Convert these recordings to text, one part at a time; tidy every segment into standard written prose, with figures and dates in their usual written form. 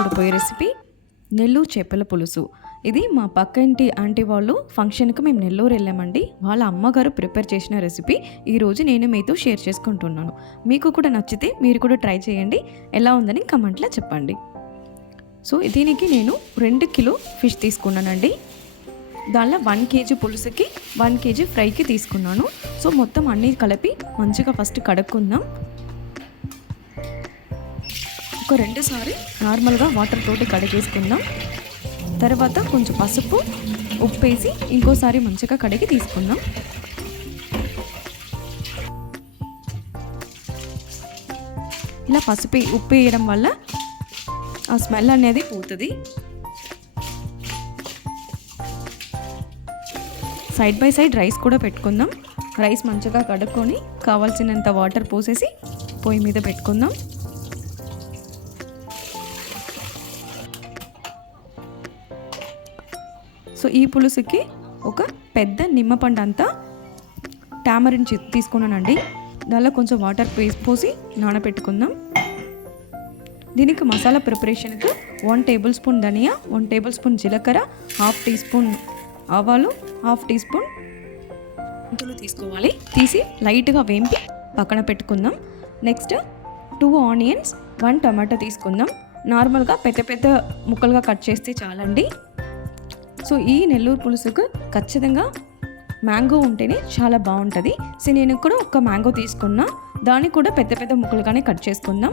చూడబోయే రెసిపీ నెల్లూరు చేపల పులుసు. ఇది మా పక్క ఇంటి ఆంటీ వాళ్ళు ఫంక్షన్కి మేము నెల్లూరు వెళ్ళామండి. వాళ్ళ అమ్మగారు ప్రిపేర్ చేసిన రెసిపీ ఈరోజు నేను మీతో షేర్ చేసుకుంటున్నాను. మీకు కూడా నచ్చితే మీరు కూడా ట్రై చేయండి. ఎలా ఉందని కమెంట్లో చెప్పండి. సో దీనికి నేను 2 కిలో ఫిష్ తీసుకున్నానండి. దానిలో 1 కేజీ పులుసుకి 1 కేజీ ఫ్రైకి తీసుకున్నాను. సో మొత్తం అన్నీ కలిపి మంచిగా ఫస్ట్ కడుక్కుందాం. ఒక 2 సారి నార్మల్గా వాటర్ తోటి కడిగేసుకుందాం. తర్వాత కొంచెం పసుపు ఉప్పు వేసి ఇంకోసారి మంచిగా కడిగి తీసుకుందాం. ఇలా పసుపు ఉప్పు వేయడం వల్ల ఆ స్మెల్ అనేది పోతుంది. సైడ్ బై సైడ్ రైస్ కూడా పెట్టుకుందాం. రైస్ మంచిగా కడుక్కొని కావాల్సినంత వాటర్ పోసేసి పొయ్యి మీద పెట్టుకుందాం. సో ఈ పులుసుకి ఒక పెద్ద నిమ్మపండు అంతా టామరిన్ తీసుకున్నానండి. దానిలో కొంచెం వాటర్ పోసి నానబెట్టుకుందాం. దీనికి మసాలా ప్రిపరేషన్కి 1 టేబుల్ స్పూన్ ధనియా, 1 టేబుల్ స్పూన్ జీలకర్ర, 1/2 టీ స్పూన్ ఆవాలు, 1/2 టీ స్పూన్ మెంతులు తీసుకోవాలి. తీసి లైట్గా వేంపి పక్కన పెట్టుకుందాం. నెక్స్ట్ 2 ఆనియన్స్, 1 టమాటో తీసుకుందాం. నార్మల్గా పెద్ద ముక్కలుగా కట్ చేస్తే చాలండి. సో ఈ నెల్లూరు పులుసుకు ఖచ్చితంగా మ్యాంగో ఉంటేనే చాలా బాగుంటుంది. సో నేను కూడా ఒక మ్యాంగో తీసుకున్నా. దాన్ని కూడా పెద్ద ముక్కలుగానే కట్ చేసుకుందాం.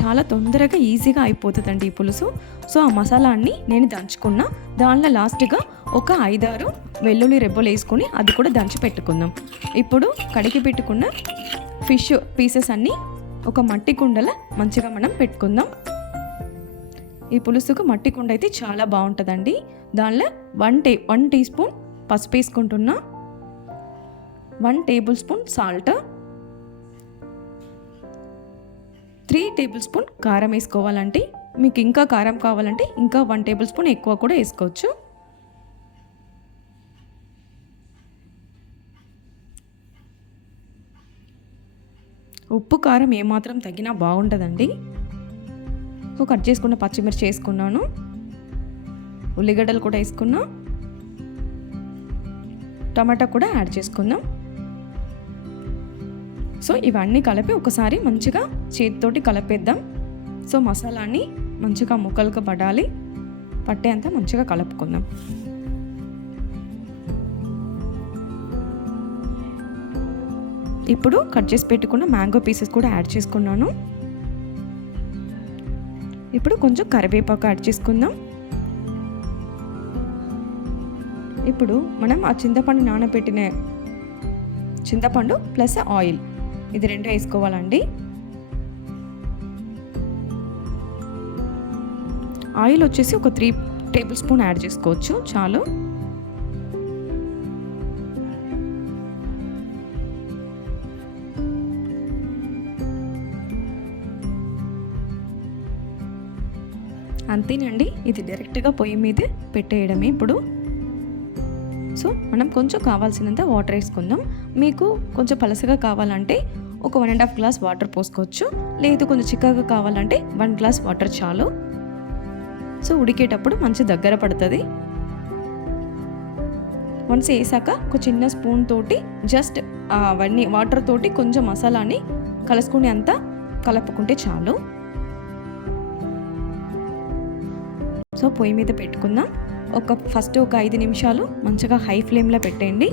చాలా తొందరగా ఈజీగా అయిపోతుందండి ఈ పులుసు. సో ఆ మసాలా అన్నీ నేను దంచుకున్నా. దానిలో లాస్ట్గా ఒక 5-6 వెల్లుల్లి రెబ్బలు వేసుకొని అది కూడా దంచి పెట్టుకుందాం. ఇప్పుడు కడిగి పెట్టుకున్న ఫిష్ పీసెస్ అన్నీ ఒక మట్టి కుండలో మంచిగా మనం పెట్టుకుందాం. ఈ పులుసుకు మట్టి కుండ అయితే చాలా బాగుంటుందండి. దానిలో 1 టీ స్పూన్ పసుపు వేసుకుంటున్నా, 1 table spoon salt, 3 table spoon కారం వేసుకోవాలంటే, మీకు ఇంకా కారం కావాలంటే ఇంకా 1 టేబుల్ స్పూన్ ఎక్కువ కూడా వేసుకోవచ్చు. ఉప్పు కారం ఏమాత్రం తగ్గినా బాగుంటుందండి. సో కట్ చేసుకున్న పచ్చిమిర్చి వేసుకున్నాను, ఉల్లిగడ్డలు కూడా వేసుకున్నా, టమాటా కూడా యాడ్ చేసుకుందాం. సో ఇవన్నీ కలిపి ఒకసారి మంచిగా చేతితోటి కలిపేద్దాం. సో మసాలాన్ని మంచిగా ముక్కలుగా పట్టేంత మంచిగా కలుపుకుందాం. ఇప్పుడు కట్ చేసి పెట్టుకున్న మ్యాంగో పీసెస్ కూడా యాడ్ చేసుకున్నాను. ఇప్పుడు కొంచెం కరివేపాకు యాడ్ చేసుకుందాం. ఇప్పుడు మనం ఆ చింతపండు నానబెట్టిన చింతపండు ప్లస్ ఆయిల్ ఇది 2 వేసుకోవాలండి. ఆయిల్ వచ్చేసి ఒక 3 టేబుల్ స్పూన్ యాడ్ చేసుకోవచ్చు చాలు. అంతేనండి, ఇది డైరెక్ట్గా పొయ్యి మీద పెట్టేయడమే. ఇప్పుడు సో మనం కొంచెం కావాల్సినంత వాటర్ వేసుకుందాం. మీకు కొంచెం పలసగా కావాలంటే ఒక 1.5 గ్లాస్ వాటర్ పోసుకోవచ్చు. లేదు కొంచెం చిక్కగా కావాలంటే 1 గ్లాస్ వాటర్ చాలు. సో ఉడికేటప్పుడు మంచి దగ్గర పడుతుంది. వన్స్ వేసాక ఒక చిన్న స్పూన్ తోటి జస్ట్ అవన్నీ వాటర్ తోటి కొంచెం మసాలాని కలుసుకునే అంతా కలుపుకుంటే చాలు. సో పొయ్యి మీద పెట్టుకుందాం. ఫస్ట్ ఒక 5 నిమిషాలు మంచిగా హై ఫ్లేమ్లో పెట్టేయండి.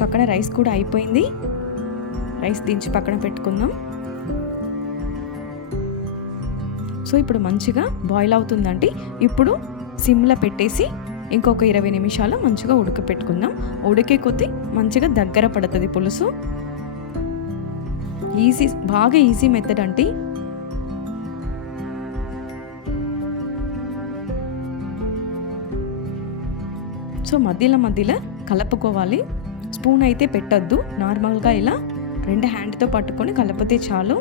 పక్కన రైస్ కూడా అయిపోయింది. రైస్ దించి పక్కన పెట్టుకుందాం. సో ఇప్పుడు మంచిగా బాయిల్ అవుతుందండి. ఇప్పుడు సిమ్లో పెట్టేసి ఇంకొక 20 నిమిషాలు మంచిగా ఉడకపెట్టుకుందాం. ఉడికే కొద్దీ మంచిగా దగ్గర పడుతుంది పులుసు. బాగా ఈజీ మెథడ్ అండి. సో మధ్యలో కలుపుకోవాలి. స్పూన్ అయితే పెట్టద్దు. నార్మల్గా ఇలా 2 హ్యాండ్తో పట్టుకొని కలిపితే చాలు.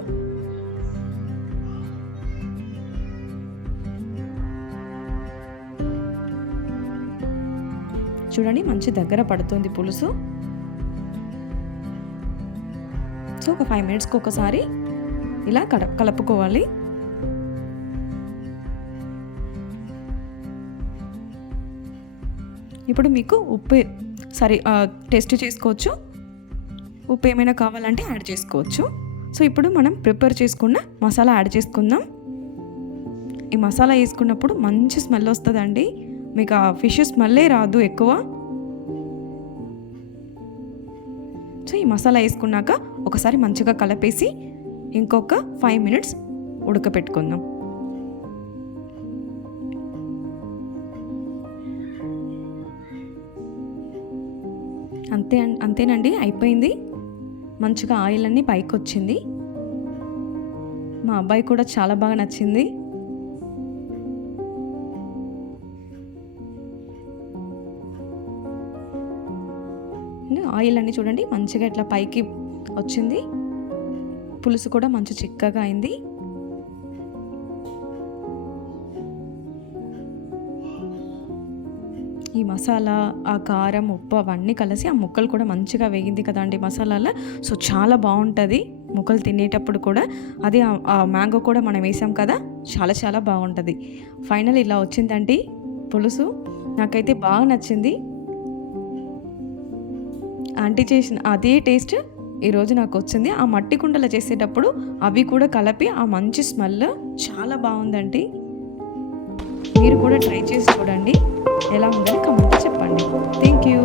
చూడండి మంచి దగ్గర పడుతుంది పులుసు. సో ఒక 5 మినిట్స్కి ఒకసారి ఇలా కలుపుకోవాలి. ఇప్పుడు మీకు ఉప్పు టెస్ట్ చేసుకోవచ్చు. ఉప్పు ఏమైనా కావాలంటే యాడ్ చేసుకోవచ్చు. సో ఇప్పుడు మనం ప్రిపేర్ చేసుకున్న మసాలా యాడ్ చేసుకుందాం. ఈ మసాలా వేసుకున్నప్పుడు మంచి స్మెల్ వస్తుందండి. మీకు ఆ ఫిష్ స్మెల్లే రాదు ఎక్కువ. సో ఈ మసాలా వేసుకున్నాక ఒకసారి మంచిగా కలిపేసి ఇంకొక 5 మినిట్స్ ఉడకపెట్టుకుందాం. అంతేనండి, అయిపోయింది. మంచిగా ఆయిల్ అన్నీ పైకి వచ్చింది. మా అబ్బాయి కూడా చాలా బాగా నచ్చింది. ఆయిల్ అన్నీ చూడండి మంచిగా ఇట్లా పైకి వచ్చింది. పులుసు కూడా మంచి చిక్కగా అయింది. ఈ మసాలా, ఆ కారం, ఉప్పు అవన్నీ కలిసి ఆ ముక్కలు కూడా మంచిగా వేగింది కదండి మసాలాలో. సో చాలా బాగుంటుంది ముక్కలు తినేటప్పుడు కూడా. అది ఆ మ్యాంగో కూడా మనం వేసాం కదా, చాలా చాలా బాగుంటుంది. ఫైనల్ ఇలా వచ్చిందండి పులుసు. నాకైతే బాగా నచ్చింది. ఆంటీ చేసిన అదే టేస్ట్ ఈరోజు నాకు వచ్చింది. ఆ మట్టి కుండలో చేసేటప్పుడు అవి కూడా కలిపి ఆ మంచి స్మెల్ చాలా బాగుందండి. మీరు కూడా ట్రై చేసి చూడండి, ఎలా ఉందని కామెంట్లో చెప్పండి. Thank you.